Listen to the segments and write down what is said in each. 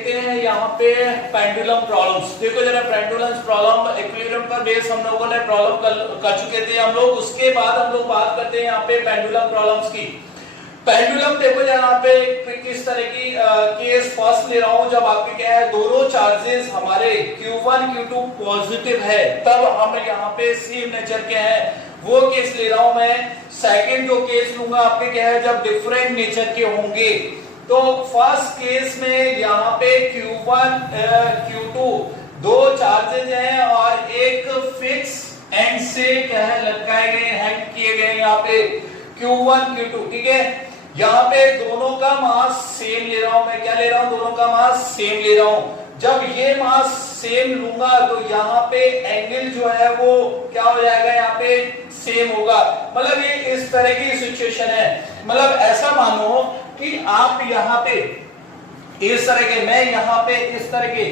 देखते हैं यहाँ पे पेंडुलम प्रॉब्लम्स। देखो जरा पेंडुलम प्रॉब्लम इक्विलिब्रियम पर बेस हम लोगों ने प्रॉब्लम कर चुके थे हम लोग। उसके बाद हम लोग बात करते हैं यहाँ पे पेंडुलम प्रॉब्लम्स की। पेंडुलम देखो यहाँ पे किस तरह की केस फर्स्ट ले रहा हूं, जब आपके क्या है दोनों चार्जेस हमारे Q1 Q2 पॉजिटिव है तब हम यहाँ पे सेम नेचर के हैं, वो केस ले रहा हूं मैं। सेकंड जो केस लूंगा आपके क्या है जब डिफरेंट नेचर के होंगे। तो फर्स्ट केस में यहाँ पे Q1 Q2 दो चार्जेस हैं और एक फिक्स एंड से क्या है लटकाए गए हैंग किए गए यहाँ पे Q1 Q2, ठीक है। यहाँ पे दोनों का मास सेम ले रहा हूं मैं, क्या ले रहा हूं दोनों का मास सेम ले रहा हूं। जब ये मास सेम लूंगा तो यहाँ पे एंगल जो है वो क्या हो जाएगा यहाँ पे सेम होगा। मतलब ये इस तरह की सिचुएशन है। मतलब ऐसा मानो कि आप यहाँ पे इस तरह के, मैं यहाँ पे इस तरह के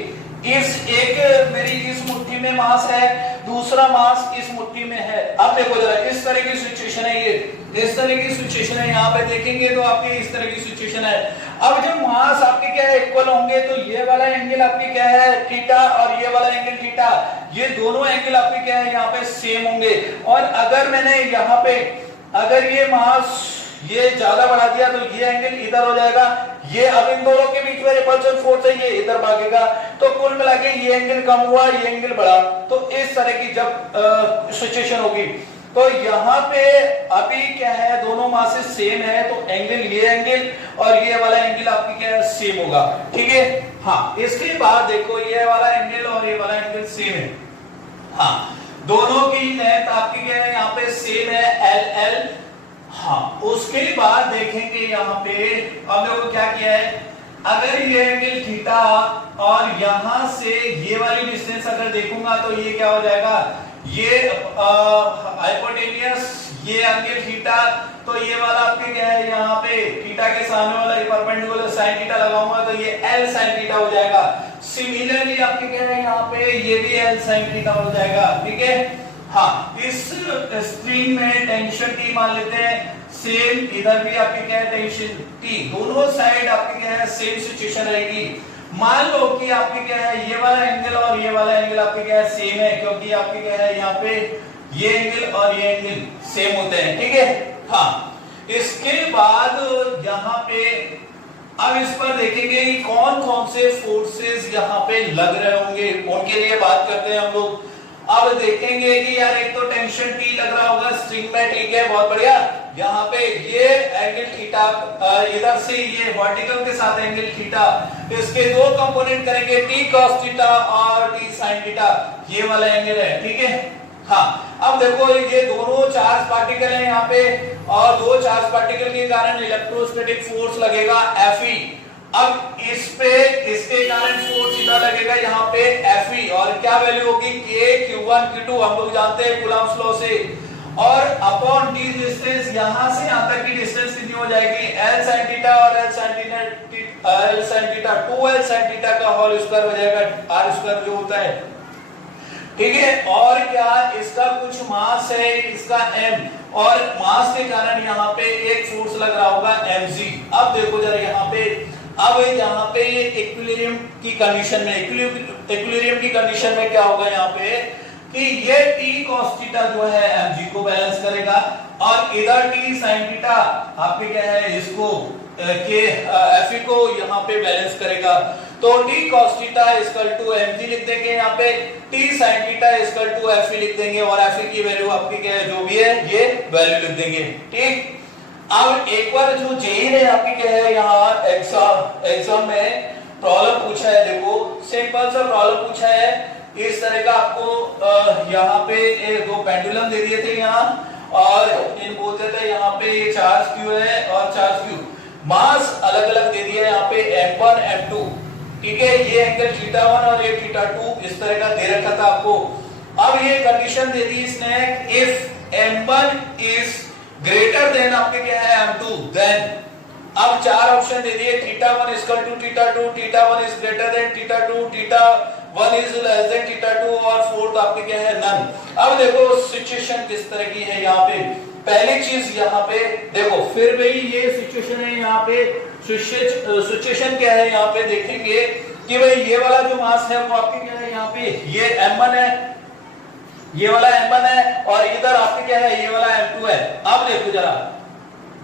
इस एक मेरी इस मुट्ठी में मास है, दूसरा मास इस मुट्ठी में है। अब देखो जरा इस तरह की सिचुएशन है, ये इस तरह की सिचुएशन है। यहाँ पे देखेंगे तो आपकी इस तरह की सिचुएशन है। अब जब मास आपके क्या है इक्वल होंगे तो ये वाला एंगल आपके क्या है थीटा और ये वाला एंगल थीटा, ये दोनों एंगल आपके क्या है यहाँ पे सेम होंगे। और अगर मैंने यहाँ पे अगर ये मास ये ज्यादा बढ़ा दिया तो ये एंगल इधर हो जाएगा, ये अब इन दोनों के बीच में रिपल्शन फोर्स है ये इधर भागेगा, तो कुल मिला के ये एंगल कम हुआ ये एंगल बढ़ा। तो इस तरह की जब सिचुएशन होगी तो यहाँ पे अभी क्या है दोनों मासेस सेम है तो एंगल ये एंगल और ये वाला एंगल आपकी क्या है सेम होगा, ठीक है। हाँ इसके बाद देखो ये वाला एंगल और ये वाला एंगल सेम है। हाँ दोनों की लेंथ आपकी क्या है यहाँ पे सेम है LL। हाँ उसके बाद देखेंगे यहाँ पे अब देखो क्या किया है, अगर ये एंगल थीटा और यहां से ये वाली डिस्टेंस अगर देखूंगा तो ये क्या हो जाएगा, ये हाइपोटेनियस ये एंगल थीटा, तो ये वाला आपके क्या है यहाँ पे थीटा के सामने वाला परपेंडिकुलर साइन थीटा लगाऊंगा तो ये L साइन थीटा हो जाएगा। सिमिलरली आपके क्या है यहाँ पे ये भी L साइन थीटा हो जाएगा, ठीक है। हाँ इस स्ट्रिंग में टेंशन T मान लेते हैं सेम, इधर भी आपकी क्या है टेंशन T, दोनों साइड आपकी क्या है सेम सिचुएशन रहेगी। मान लो कि आपके क्या है ये वाला एंगल और ये वाला एंगल आपके क्या है सेम है, क्योंकि आपके क्या है यहाँ पे ये एंगल और ये एंगल सेम होते हैं, ठीक है। हाँ इसके बाद यहाँ पे अब इस पर देखेंगे कि कौन कौन से फोर्सेस यहाँ पे लग रहे होंगे, उनके लिए बात करते हैं हम लोग। अब देखेंगे कि यार एक तो टेंशन T लग रहा होगा स्ट्रिंग में, ठीक है बहुत बढ़िया। यहाँ पे ये एंगल थीटा इधर से ये वर्टिकल के साथ एंगल थीटा, इसके दो कंपोनेंट करेंगे T cos थीटा और T sin थीटा, ये वाला एंगल है, ठीक है। हाँ अब देखो ये दोनों चार्ज पार्टिकल हैं यहाँ पे और दो चार्ज पार्टिकल के कारण इलेक्ट्रोस्टैटिक फोर्स लगेगा Fe। अब इस पे इसके कारण फोर्स सीधा लगेगा यहाँ पे Fe और क्या वैल्यू होगी K Q1 Q2 हम लोग जानते हैं कूलम्ब्स लॉ से, और अपॉन डी डिस्टेंस यहां से यहां तक की डिस्टेंस कितनी हो जाएगी L sin थीटा और L sin theta 2L sin theta का होल स्क्वायर हो जाएगा R स्क्वायर जो होता है, ठीक है। और क्या इसका कुछ मास है इसका m और मास के कारण यहाँ पे एक फोर्स लग रहा होगा mg। अब देखो जरा यहाँ पे अब यहाँ पे ये इक्विलिब्रियम की कंडीशन में इक्विलिब्रियम की कंडीशन में क्या होगा यहाँ पे कि ये T cos थीटा जो है mg को बैलेंस करेगा और इधर T sin थीटा आपके क्या है इसको के Fe को यहाँ पे बैलेंस करेगा। तो T cos theta equal to mg लिख देंगे, यहाँ पे T sin theta equal to Fe लिख देंगे और Fe की वैल्यू आपकी क्या है जो भी है ये वैल्यू लिख देंगे, ठीक। अब एक बार जो जेई ने आपकी क्या है यहाँ एग्जाम में प्रॉब्लम पूछा है, देखो सिंपल सा प्रॉब्लम पूछा है इस तरह का। आपको यहाँ पे दो पेंडुलम दे दिए थे यहाँ और इन बोलते थे यहाँ पे ये चार्ज Q है और चार्ज Q, मास अलग अलग दे दिया यहाँ पे m1 m2, ठीक है। ये एंगल θ1 और ये θ2 इस तरह का दे रखा था आपको। अब ये कंडीशन दे दी इसने if m1 is greater then आपके क्या है m2 देन, अब चार ऑप्शन दे दिए θ1 equal to θ2, θ1 is greater than θ2, θ1 is less than θ2 और फोर्थ आपके क्या है नन। अब देखो सिचुएशन किस तरह की है यहाँ पे। पहली चीज यहाँ पे देखो फिर भी ये सिचुएशन है यहाँ पे, सिचुएशन क्या है यहाँ पे देखेंगे कि भाई ये वाला जो मास है वो आपके क्या है, यहाँ पे ये m1 है, ये वाला m1 है, और इधर आपके क्या है, ये वाला m2 है। अब देखो जरा,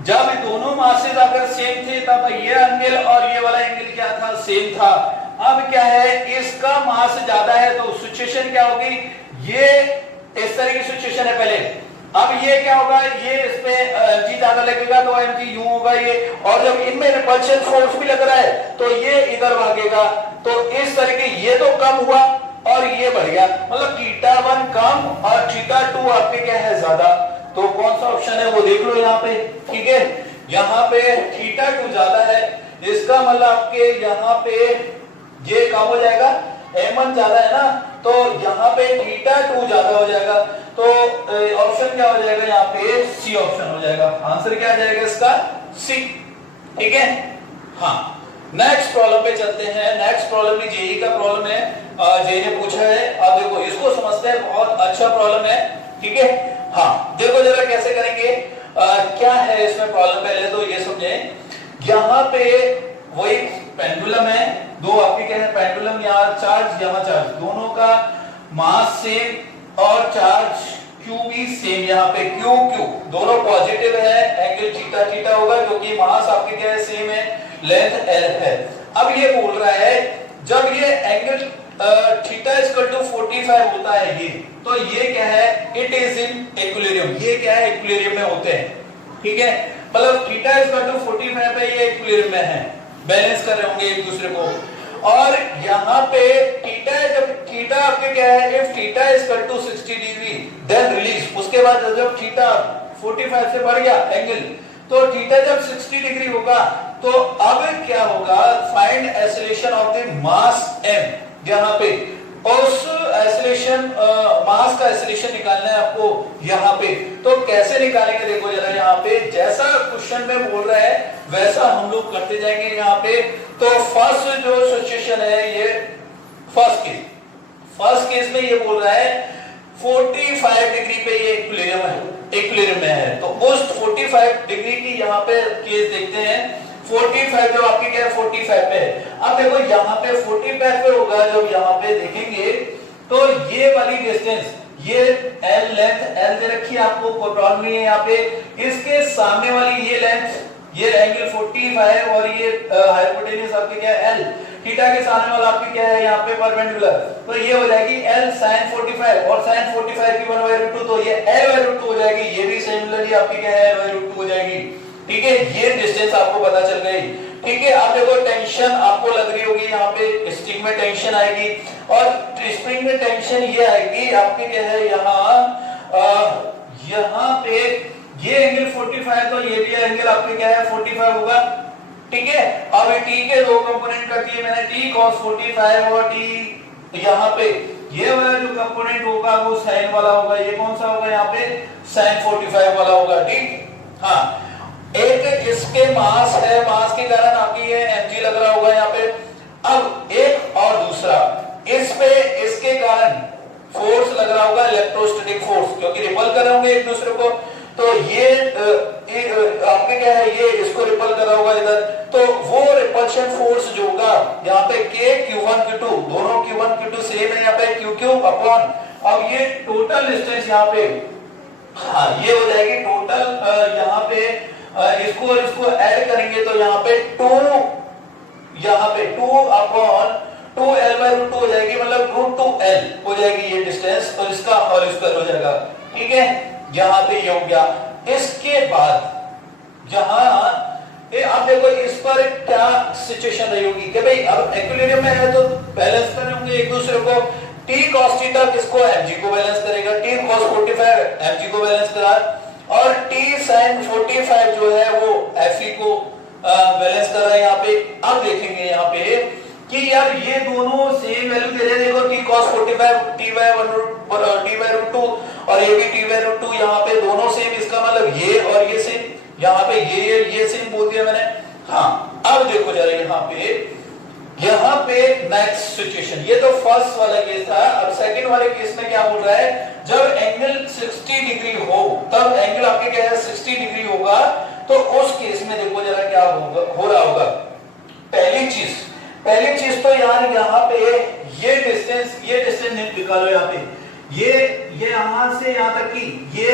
जब दोनों मासेस अगर सेम थे तब ये एंगल और ये वाला एंगल क्या था, सेम था। अब क्या है, इसका मास ज्यादा है तो सिचुएशन क्या होगी, ये इस तरह की सिचुएशन है पहले। अब ये क्या होगा, ये इसमें mg ज्यादा लगेगा तो mg यूं होगा ये, और जब इनमें रिपल्शन फोर्स भी लग रहा है तो ये इधर भागेगा, तो इस तरह के ये तो कम हुआ और ये बढ़ गया, मतलब θ1 कम और θ2 आपके क्या है, ज्यादा। तो कौन सा ऑप्शन है वो देख लो यहाँ पे, ठीक है। यहाँ पे θ2 ज्यादा है, इसका मतलब आपके यहाँ पे ये कम हो जाएगा, m1 ज्यादा है ना, तो यहाँ पे θ2 ज्यादा हो जाएगा, तो ऑप्शन क्या हो जाएगा यहाँ पे, सी ऑप्शन हो जाएगा। आंसर क्या आ जाएगा इसका, सी, ठीक है। हाँ, नेक्स्ट प्रॉब्लम पे चलते हैं। नेक्स्ट प्रॉब्लम भी जेई का प्रॉब्लम है, जेई ने पूछा है। अब देखो इसको समझते हैं, बहुत अच्छा प्रॉब्लम है, ठीक है। हाँ, देखो जरा कैसे करेंगे, क्या है इसमें प्रॉब्लम, पहले तो ये समझें। यहाँ पे वही पेंडुलम है, दो आपके क्या है पेंडुलम, यहाँ चार्ज यहाँ चार्ज, दोनों का मास सेम और चार्ज Q भी सेम। यहाँ पे Q Q दोनों पॉजिटिव है, एंगल थीटा थीटा होगा क्योंकि मास आपके क्या है, सेम है, लेंथ L है। अब ये बोल रहा है जब ये एंगल थीटा इक्वल टू 45 होता है ये, तो ये क्या है, इट इज इन इक्विलिब्रियम, ये क्या है, इक्विलिब्रियम में होते हैं, ठीक है। मतलब थीटा इक्वल टू 45 पे ये इक्विलिब्रियम में है, बैलेंस कर रहे होंगे एक दूसरे को। और यहाँ पे थीटा, जब थीटा आपके क्या है, if theta is equal to 60 degree then release, उसके बाद जब थीटा 45 से बढ़ गया एंगल, तो थीटा जब 60 डिग्री होगा तो अब क्या होगा, find acceleration of the mass m। यहाँ पे उस एक्सेलरेशन मास का एक्सेलरेशन निकालना है आपको यहाँ पे, तो कैसे निकालेंगे देखो जरा, यहाँ पे जैसा क्वेश्चन में बोल रहा है वैसा हम लोग करते जाएंगे यहाँ पे। तो फर्स्ट जो सिचुएशन है, ये फर्स्ट केस में ये बोल रहा है 45 डिग्री पे ये इक्विलिब्रियम में है, तो उस 45 डिग्री की यहाँ पे केस देखते हैं। 45 जो आपके क्या है, 45 पे है। अब देखो यहाँ पे 45 पे होगा, जब यहाँ पे देखेंगे तो ये वाली डिस्टेंस, ये L लेंथ L दे रखी है आपको, कोई प्रॉब्लम नहीं है यहाँ पे। इसके सामने वाली ये लेंथ, ये एंगल 45 और ये हाइपोटेन्यूज आपके क्या है, L। थीटा के सामने वाला आपके क्या है यहाँ पे, परपेंडिकुलर, तो ये हो जाएगी L sin 45, और sin 45 की 1/√2, तो ये L/√2 हो जाएगी। ये भी सिमिलरली आपकी क्या है, L/√2 हो जाएगी, ठीक है। ये डिस्टेंस आपको पता चल गई, ठीक है। अब देखो टेंशन आपको लग रही होगी, यहाँ पे स्प्रिंग में टेंशन आएगी, और स्प्रिंग में टेंशन ये आएगी आपके क्या है, यहाँ पे ये एंगल 45, तो ये भी एंगल आपके क्या है, 45 होगा, ठीक है। अब t के दो कंपोनेंट कर दिए मैंने, t cos 45 और t यहाँ पे ये वाला जो कंपोनेंट होगा वो sin वाला होगा, ये कौन सा होगा यहाँ पे, sin 45 वाला होगा, ठीक। हाँ, एक इसके मास है, मास के कारण आपकी ये mg लग रहा होगा यहाँ पे। अब एक और दूसरा, इस पे इसके कारण फोर्स लग रहा होगा, इलेक्ट्रोस्टैटिक फोर्स, क्योंकि रिपल कर रहे होंगे एक दूसरे को, तो ये आपके क्या है, ये इसको रिपल कर रहा होगा इधर, तो वो रिपल्शन फोर्स जो होगा यहाँ पे k q1 q2, दोनों q1 q2 सेम है, यहाँ पे q अपॉन, अब ये टोटल डिस्टेंस यहाँ पे, हाँ ये हो जाएगी टोटल, यहाँ पे इसको और इसको ऐड करेंगे तो यहाँ पे 2 अपॉन 2L/√2 हो जाएगी, मतलब √2L हो जाएगी ये डिस्टेंस, तो इसका होल स्क्वायर हो जाएगा, ठीक है। यहाँ पे ये हो गया। इसके बाद यहाँ अब देखो इस पर क्या सिचुएशन रही होगी कि भाई अब इक्विलिब्रियम में है तो बैलेंस कर होंगे एक दूसरे को। t cos थीटा किसको, mg को बैलेंस करेगा, t cos 45 mg को बैलेंस करा, और t sin 45 जो है वो fe को बैलेंस कर रहा है यहाँ पे। अब देखेंगे यहाँ पे कि यार ये दोनों सेम वैल्यू दे रहे हैं, देखो t cos 45 t/√2 और ये भी t/√2, यहाँ पे दोनों सेम, इसका मतलब ये और ये सेम, यहाँ पे ये सेम बोल दिया मैंने। हाँ, अब देखो जरा यहाँ पे नेक्स्ट सिचुएशन, ये तो फर्स्ट वाला केस था। अब सेकंड वाले केस में क्या बोल रहा है, जब एंगल 60 डिग्री हो, तब एंगल आपके क्या है 60 डिग्री होगा, तो उस केस में देखो जरा क्या हो रहा होगा। पहली चीज, पहली चीज तो यार यहाँ पे ये डिस्टेंस निकालो यहाँ पे, ये यहां से यहां तक की ये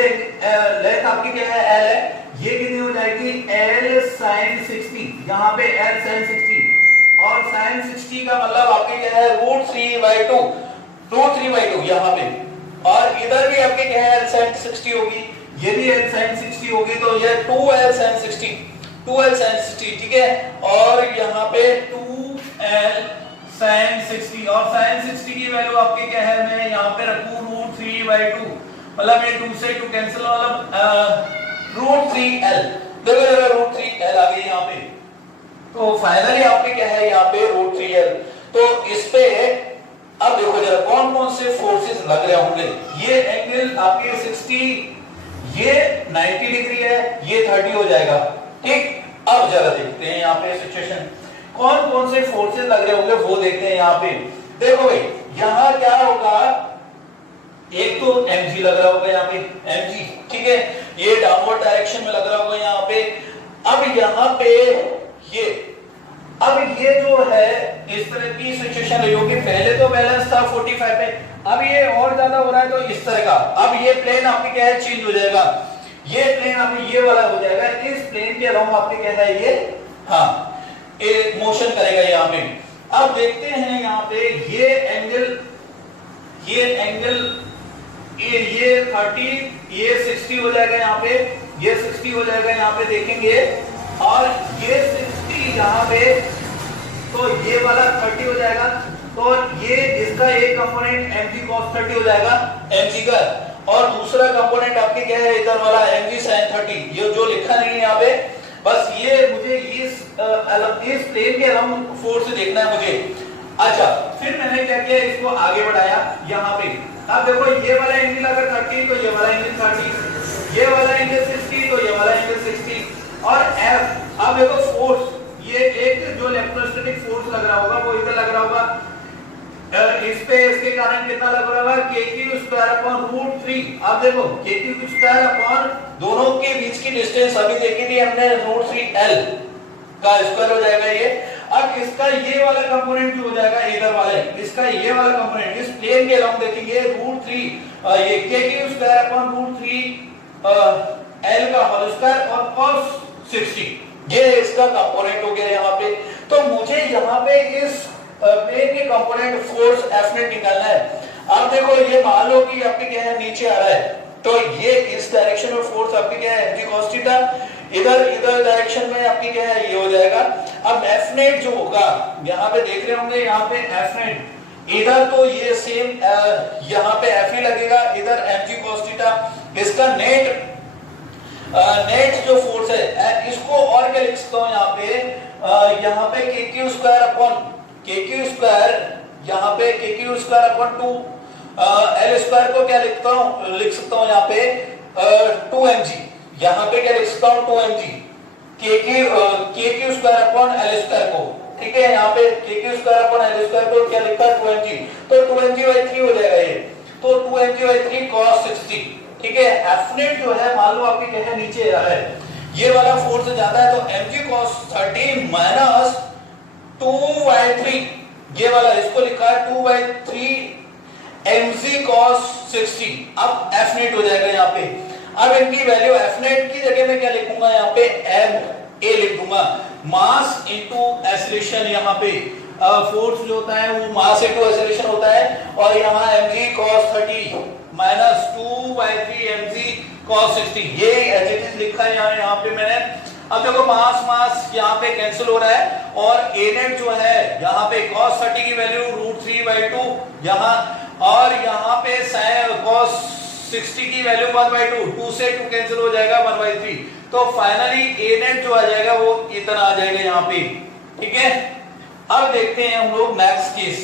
लेंथ आपकी क्या है, एल है, ये कितनी हो जाएगी, एल साइन 60, यहाँ पे एल साइन 60, और साइन 60 का मतलब आपके क्या है, √3/2 यहाँ पे, और इधर भी आपके क्या है, एल साइन 60 होगी, ये भी एल साइन 60 होगी, तो ये 2l साइन 60, ठीक है, और यहाँ पे 2l साइन 60, और साइन 60 की वैल्यू आपकी क्या है, मैं यहाँ पे रखूं √3/2, मतलब ये 2 से 2 कैंसिल, मतलब √3l, देखो जरा √3l आ गई यहाँ पे, तो फाइनली आपके क्या है यहाँ पे √3l। तो इस पे अब देखो जरा कौन कौन से फोर्सेस लग रहे होंगे, ये एंगल आपके 60, ये 90 डिग्री है, ये 30 हो जाएगा, ठीक। अब जरा देखते हैं यहाँ पे सिचुएशन, कौन कौन से फोर्सेस लग रहे होंगे वो देखते हैं यहाँ पे। देखो भाई यहाँ क्या होगा, एक तो mg लग रहा होगा यहाँ पे, mg, ठीक है, ये डाउनवर्ड डायरेक्शन में लग रहा होगा यहाँ पे। अब यहाँ पे ये जो है इस तरह की सिचुएशन रही होगी, पहले तो बैलेंस था 45 पे, अब ये और ज्यादा हो रहा है, तो इस तरह का, अब ये प्लेन आपके क्या है, चेंज हो जाएगा, ये प्लेन आपके ये वाला हो जाएगा, इस प्लेन के अराउंड आपके क्या है ये, हाँ, मोशन करेगा यहाँ पे। अब देखते हैं यहाँ पे ये एंगल ये 30, ये 60 हो जाएगा यहाँ पे, ये 60 हो जाएगा यहाँ पे, देखेंगे, और ये 60 यहाँ पे, तो ये वाला 30 हो जाएगा, तो ये इसका एक कंपोनेंट mg cos 30 हो जाएगा, mg का, और दूसरा कंपोनेंट आपके क्या है, इधर वाला mg sin 30, ये जो लिखा नहीं है यहाँ पे, बस ये मुझे इस प्लेन के अराउंड फोर्स देखना है मुझे। अच्छा, फिर मैंने क्या किया, इसको आगे बढ़ाया यहाँ पे, अब देखो ये वाला एंगल अगर 30, तो ये वाला एंगल 30, ये वाला एंगल 60, तो ये वाला एंगल 60, और F, अब देखो फोर्स, ये एक जो इलेक्ट्रोस्टैटिक फोर्स लग रहा होगा वो इधर लग रहा होगा, इस पे इसके कारण कितना लग रहा होगा, kq²/√3। अब देखो kq² दोनों के बीच की डिस्टेंस अभी देखी थी हमने, √3l का स्क्वायर हो जाएगा ये। अब इसका ये वाला कंपोनेंट जो हो जाएगा, इधर वाले, इसका ये वाला कंपोनेंट इस प्लेन के अराउंड देखेंगे, √3 ये kq²/√3 l का होल स्क्वायर और cos 60, ये इसका कंपोनेंट हो गया यहाँ पे। तो मुझे यहाँ पे इस प्लेन के कंपोनेंट फोर्स F नेट निकालना है। अब देखो ये मान लो कि आपके क्या है, नीचे आ रहा है, तो ये इस डायरेक्शन में फोर्स आपके क्या है, mg cos थीटा, इधर डायरेक्शन में आपकी क्या है, ये हो जाएगा। अब F नेट जो होगा, यहाँ पे देख रहे होंगे, यहाँ पे F नेट, इधर तो ये सेम यहाँ पे F ही लगेगा, इधर mg cos थीटा, इसका नेट जो फोर्स है, इसको और क्या लिख सकता हूँ यहाँ पे kq², यहाँ पे kq²/2 l² को क्या लिख सकता हूँ यहाँ पे 2mg, यहाँ पे क्या लिख सकता हूँ 2mg, kq²/l² को, ठीक है, यहाँ पे kq²/l² को क्या लिखा है 2mg, तो 2mg/3 हो जाएगा ये, तो 2mg/3 cos 60, ठीक है। F नेट जो है मान लो आपके क्या है, नीचे आ रहा है, ये वाला फोर्स ज्यादा है, तो mg cos 30 माइनस 2/3, ये वाला इसको लिखा है 2/3 mg cos 60। अब F नेट हो जाएगा यहाँ पे। अब इनकी वैल्यू F नेट की जगह में क्या लिखूंगा, यहाँ पे ma लिख दूंगा, मास इनटू एक्सीलरेशन, यहाँ पे फोर्स जो होता है वो मास इनटू एक्सीलरेशन होता है, और यहाँ mg cos 30 minus 2/3 mg cos 60, ये एज इट इज लिखा है यहाँ पे मैंने। अब देखो मास यहाँ पे कैंसिल हो रहा है, और a नेट जो है यहाँ पे cos 30 की वैल्यू √3/2 यहाँ, और यहाँ पे cos 60 की वैल्यू 1/2, 2 से 2 कैंसिल हो जाएगा 1/3, तो फाइनली a नेट जो आ जाएगा वो इतना आ जाएगा यहाँ पे, ठीक है। अब देखते हैं हम लोग नेक्स्ट केस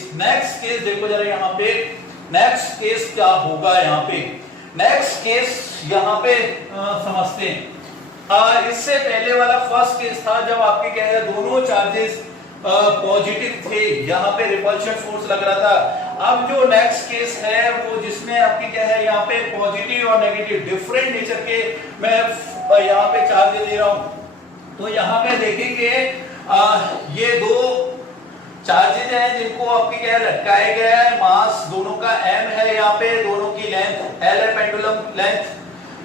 देखो जरा यहाँ पे, नेक्स्ट केस क्या होगा यहाँ पे, नेक्स्ट केस यहाँ पे समझते हैं। इससे पहले वाला फर्स्ट केस था जब आपके क्या है, दोनों चार्जेस पॉजिटिव थे, यहाँ पे रिपल्शन फोर्स लग रहा था। अब जो नेक्स्ट केस है वो जिसमें आपकी क्या है, यहाँ पे पॉजिटिव और नेगेटिव डिफरेंट नेचर के मैं यहाँ पे चार्जेस दे रहा हूँ। तो यहाँ पे देखेंगे ये दो चार्जेज हैं जिनको आपकी क्या है लटकाया गया है, मास दोनों का m है, यहाँ पे दोनों की लेंथ l है, पेंडुलम लेंथ,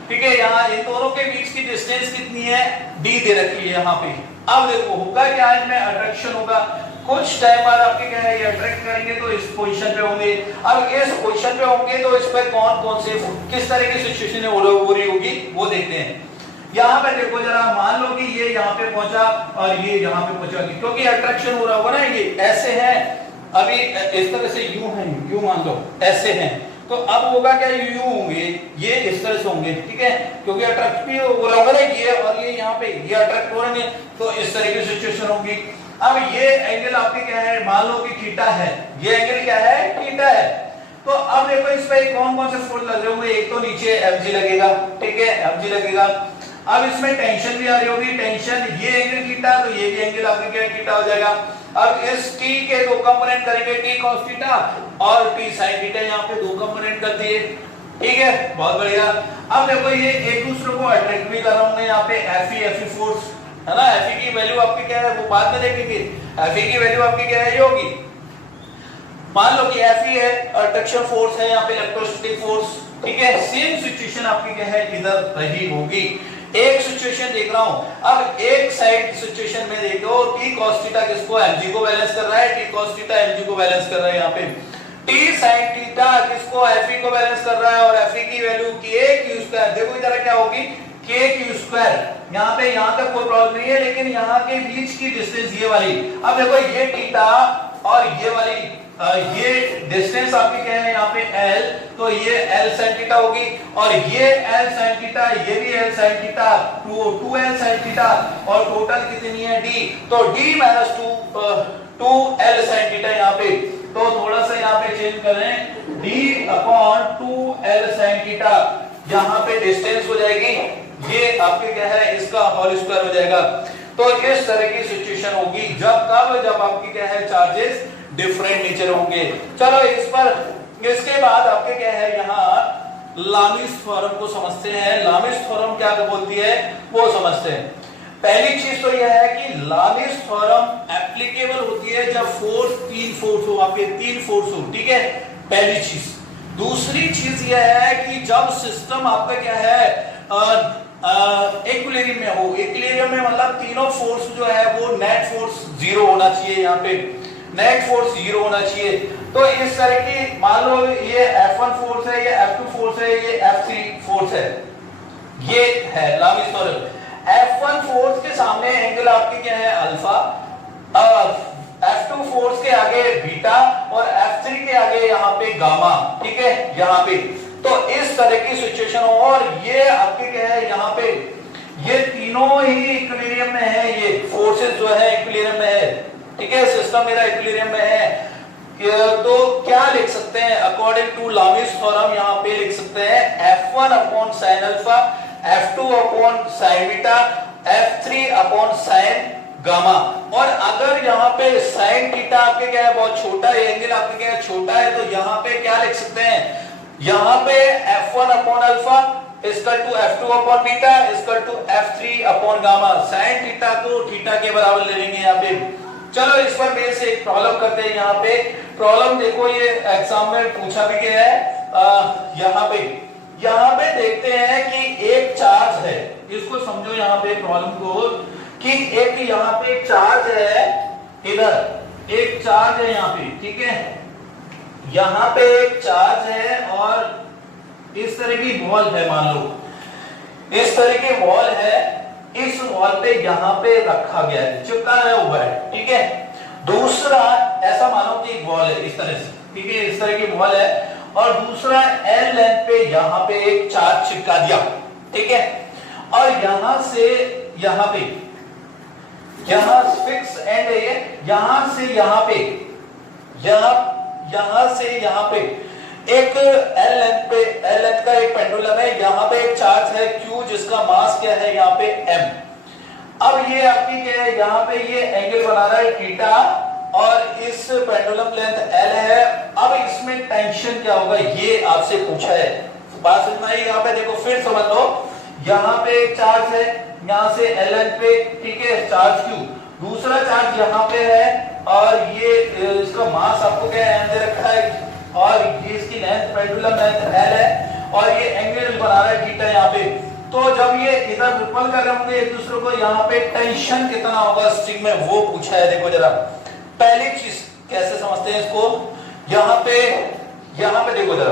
ठीक है। यहाँ इन दोनों के बीच की डिस्टेंस कितनी है, d दे रखी है यहाँ पे। अब देखो होगा क्या, इनमें अट्रैक्शन होगा, कुछ टाइम बाद आपके क्या है ये अट्रैक्ट करेंगे तो इस पोजीशन पे होंगे। अब इस पोजीशन पे होंगे तो इस पे कौन कौन से किस तरह की सिचुएशन हो रही होगी वो देखते हैं। यहाँ पे देखो जरा, मान लो कि ये यहाँ पे पहुंचा और ये यहाँ पे पहुंचा, क्योंकि अट्रैक्शन हो रहा होगा ना, ये ऐसे है, अभी इस तरह से यूं है, यूं मान लो ऐसे हैं, तो अब होगा क्या, यूं होंगे, ये इस तरह से होंगे, ठीक है, क्योंकि अट्रैक्ट भी हो रहा होगा ना ये, और ये यहाँ पे ये अट्रैक्ट हो रहे हैं, तो इस तरह की सिचुएशन होगी। अब ये एंगल आपके क्या है, मान लो कि थीटा है, ये एंगल क्या है, थीटा है। तो अब देखो इस पे कौन कौन से फोर्स लग रहे होंगे, एक तो नीचे Fg लगेगा, ठीक है, Fg लगेगा। अब इसमें टेंशन भी आ रही होगी, टेंशन, ये एंगल थीटा तो ये भी एंगल आपके क्या थीटा हो जाएगा। अब इस t के दो कंपोनेंट करेंगे, t cos थीटा और t sin थीटा, यहाँ पे दो कंपोनेंट कर दिए, ठीक है, बहुत बढ़िया। अब देखो ये एक दूसरे को अट्रैक्ट भी कर रहा हूं, यहाँ पे Fe फोर्स है ना, Fe की वैल्यू आपकी क्या है वो बाद में देखेंगे, Fe की वैल्यू आपकी क्या है, ये होगी, मान लो कि Fe है, अट्रैक्शन फोर्स है, यहाँ पे इलेक्ट्रोस्टैटिक फोर्स, ठीक है। सेम सिचुएशन आपकी क्या है इधर रही होगी। एक सिचुएशन देख रहा हूं, अब एक साइड सिचुएशन में देखो t cos थीटा किसको, mg को बैलेंस कर रहा है, t cos थीटा mg को बैलेंस कर रहा है, यहाँ पे t sin थीटा किसको, fe को बैलेंस कर रहा है, और fe की वैल्यू k(q²), देखो इधर क्या होगी, k(q²), यहाँ पे यहाँ तक कोई प्रॉब्लम नहीं है, लेकिन यहाँ के बीच की डिस्टेंस ये वाली, अब देखो ये थीटा और ये वाली ये डिस्टेंस आपकी क्या है यहाँ पे l, तो ये l sin थीटा होगी, और ये l sin थीटा, ये भी l sin theta, 2l sin theta, और टोटल कितनी है d, तो d minus 2l sin theta यहाँ पे, तो थोड़ा सा यहाँ पे चेंज करें, d upon 2l sin theta, यहाँ पे डिस्टेंस हो जाएगी, ये आपके क्या है इसका होल स्क्वायर हो जाएगा। तो इस तरह की सिचुएशन होगी जब कब, जब आपकी क्या है चार्जेस डिफरेंट नेचर होंगे। चलो इस पर, इसके बाद आपके क्या है यहाँ लामिस थ्योरम को समझते हैं। लामिस थ्योरम क्या बोलती है वो समझते हैं। पहली चीज तो यह है कि लामिस थ्योरम एप्लीकेबल होती है जब फोर्स, तीन फोर्स हो, आपके तीन फोर्स हो, ठीक है, पहली चीज। दूसरी चीज यह है कि जब सिस्टम आपका क्या है इक्विलिब्रियम में हो, इक्विलिब्रियम में मतलब तीनों फोर्स जो है वो नेट फोर्स जीरो होना चाहिए, यहाँ पे नेट फोर्स जीरो होना चाहिए। तो इस तरह की, मान लो ये F1 फोर्स है, ये F2 फोर्स है, ये F3 फोर्स है, ये है लामिस थ्योरम। F1 फोर्स के सामने एंगल आपकी क्या है अल्फा, F2 फोर्स के आगे बीटा, और F3 के आगे यहाँ पे गामा, ठीक है, यहाँ पे। तो इस तरह की सिचुएशन हो, और ये आपके क्या है यहाँ पे ये तीनों ही इक्विलिब्रियम में है, ये फोर्सेस जो है इक्विलिब्रियम में है, ठीक है, सिस्टम मेरा इक्विलिब्रियम में है। तो क्या लिख सकते हैं अकॉर्डिंग टू लामिस थ्योरम, यहाँ पे लिख सकते हैं F1 upon sine alpha, F2 upon sine beta, F3 upon sine gamma. और अगर यहाँ पे साइन थीटा आपके क्या है बहुत छोटा है, एंगल आपके क्या है छोटा है, तो यहाँ पे क्या लिख सकते हैं, यहाँ पे F1 अपॉन अल्फा इसका टू F2 अपॉन बीटा इसका to F3 upon gamma. Sine theta को थीटा के बराबर ले लेंगे यहाँ पे। चलो इस पर बेस से एक प्रॉब्लम करते हैं। यहाँ पे प्रॉब्लम देखो, ये एग्जाम में पूछा भी गया है। यहाँ पे देखते हैं कि एक चार्ज है, इसको समझो यहाँ पे प्रॉब्लम को, कि एक यहाँ पे चार्ज है, इधर एक चार्ज है यहाँ पे, ठीक है, यहाँ पे एक चार्ज है और इस तरह की बॉल है, मान लो इस तरह की बॉल है, इस वॉल पे यहाँ पे रखा गया है, चिपकाया हुआ है, ठीक है। दूसरा ऐसा मानो कि एक बॉल है इस तरह से, ठीक है, इस तरह की बॉल है, और दूसरा L लेंथ पे यहाँ पे एक चार्ज चिपका दिया, ठीक है, और यहां से यहाँ पे, यहाँ फिक्स एंड है ये, यहां से यहाँ पे, यहां से यहाँ पे एक L लेंथ का एक पेंडुलम है, यहाँ पे एक चार्ज है Q जिसका मास क्या है यहाँ पे M। अब ये आपकी क्या है, यहाँ पे ये एंगल बना रहा है थीटा और इस पेंडुलम लेंथ L है। अब इसमें टेंशन क्या होगा ये आपसे पूछा है, बात समझ में आई? यहाँ पे देखो फिर समझ लो, यहाँ पे एक चार्ज है यहाँ से L पे, ठीक है, चार्ज Q, दूसरा चार्ज यहाँ पे है और ये इसका मास आपको क्या है दे रखा है, और ये इसकी लेंथ पेंडुलम लेंथ L है, और ये एंगल बना रहा है थीटा यहाँ पे। तो जब ये इधर रिपल कर रहे होंगे एक दूसरे को, यहाँ पे टेंशन कितना होगा स्ट्रिंग में वो पूछा है। देखो जरा पहली चीज कैसे समझते हैं इसको, यहाँ पे देखो जरा,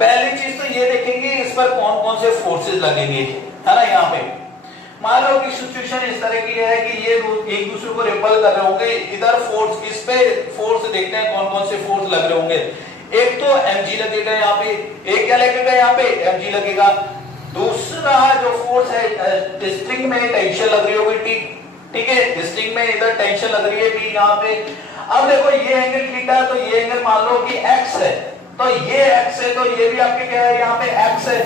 पहली चीज तो ये देखेंगे इस पर कौन कौन से फोर्सेस लगेंगे, है ना। यहाँ पे मान लो कि सिचुएशन इस तरह की है कि ये एक दूसरे को रिपल कर रहे होंगे, इधर फोर्स, इस पे फोर्स देखते हैं कौन कौन से फोर्स लग रहे होंगे। एक तो mg लगेगा यहाँ पे, एक क्या लगेगा यहाँ पे mg लगेगा। दूसरा जो फोर्स है स्ट्रिंग में टेंशन लग रही होगी T, ठीक है, स्ट्रिंग में इधर टेंशन लग रही है T यहाँ पे। अब देखो ये एंगल थीटा, तो ये एंगल मान लो कि x है, तो ये x है, तो ये भी आपके क्या है यहाँ पे x है,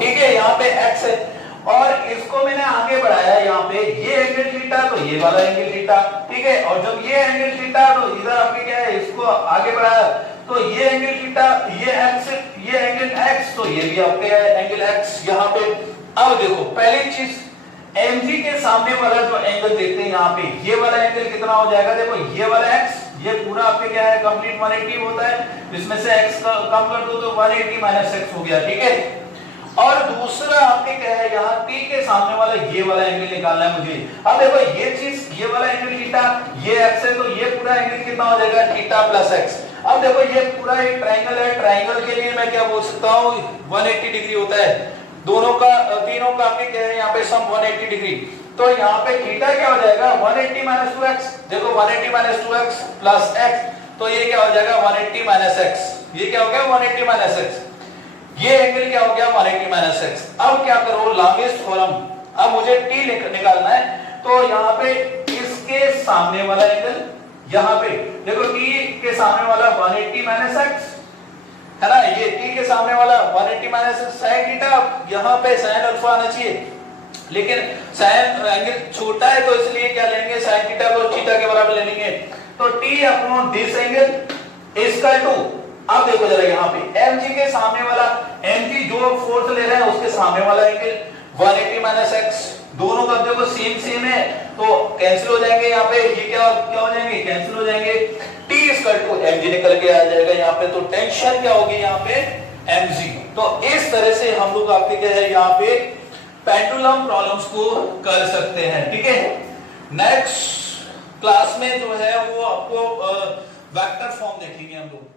ठीक है, यहाँ पे x है। और इसको मैंने आगे बढ़ाया यहाँ पे, ये एंगल थीटा तो ये वाला एंगल थीटा, ठीक है, और जब ये एंगल थीटा तो इधर आपके क्या है इसको आगे बढ़ाया, तो ये एंगल थीटा, ये x, ये एंगल x, तो ये भी आपके एंगल x यहाँ पे। अब देखो पहली चीज mg के सामने वाला जो एंगल देखते हैं यहाँ पे, ये वाला एंगल कितना हो जाएगा, देखो ये वाला x, ये पूरा आपके क्या है कंप्लीट 180 होता है, इसमें से x कम कर दो तो 180 माइनस x हो गया, ठीक है। और दूसरा आपके क्या है यहाँ T के सामने वाला ये वाला एंगल निकालना है मुझे। अब देखो ये चीज, ये वाला एंगल थीटा, ये x है, तो ये पूरा एंगल कितना हो जाएगा थीटा प्लस x। अब देखो ये पूरा एक ट्रायंगल है, ट्रायंगल के लिए मैं क्या बोल सकता हूँ 180 डिग्री होता है, दोनों का तीनों का आपके क्या है यहाँ पे सम 180 डिग्री। तो यहाँ पे थीटा क्या हो जाएगा 180 माइनस 2x, देखो 180 माइनस 2x प्लस x, तो ये क्या हो जाएगा 180 माइनस x, ये क्या हो गया 180 माइनस x, ये एंगल क्या हो गया 180 माइनस x। अब क्या करो लॉन्गेस्ट थ्योरम, अब मुझे t निकालना है, तो यहाँ पे इसके सामने वाला एंगल, यहाँ पे देखो t के सामने वाला 180 माइनस x है ना, ये t के सामने वाला 180 माइनस sin थीटा, यहाँ पे sin अल्फा आना चाहिए, लेकिन sin एंगल छोटा है तो इसलिए क्या लेंगे sin थीटा को थीटा के बराबर ले लेंगे, तो t upon this angle equal to, अब देखो जरा यहाँ पे mg के सामने वाला, mg जो फोर्स ले रहे हैं उसके सामने वाला एंगल 180 माइनस x, दोनों का देखो सेम है तो कैंसिल हो जाएंगे, यहाँ पे ये क्या हो जाएंगे कैंसिल हो जाएंगे, t इक्वल टू mg निकल के आ जाएगा यहाँ पे, तो टेंशन क्या होगी यहाँ पे mg। तो इस तरह से हम लोग आपके क्या है यहाँ पे पेंडुलम प्रॉब्लम्स को कर सकते हैं, ठीक है। नेक्स्ट क्लास में जो है वो आपको वेक्टर फॉर्म देखेंगे हम लोग।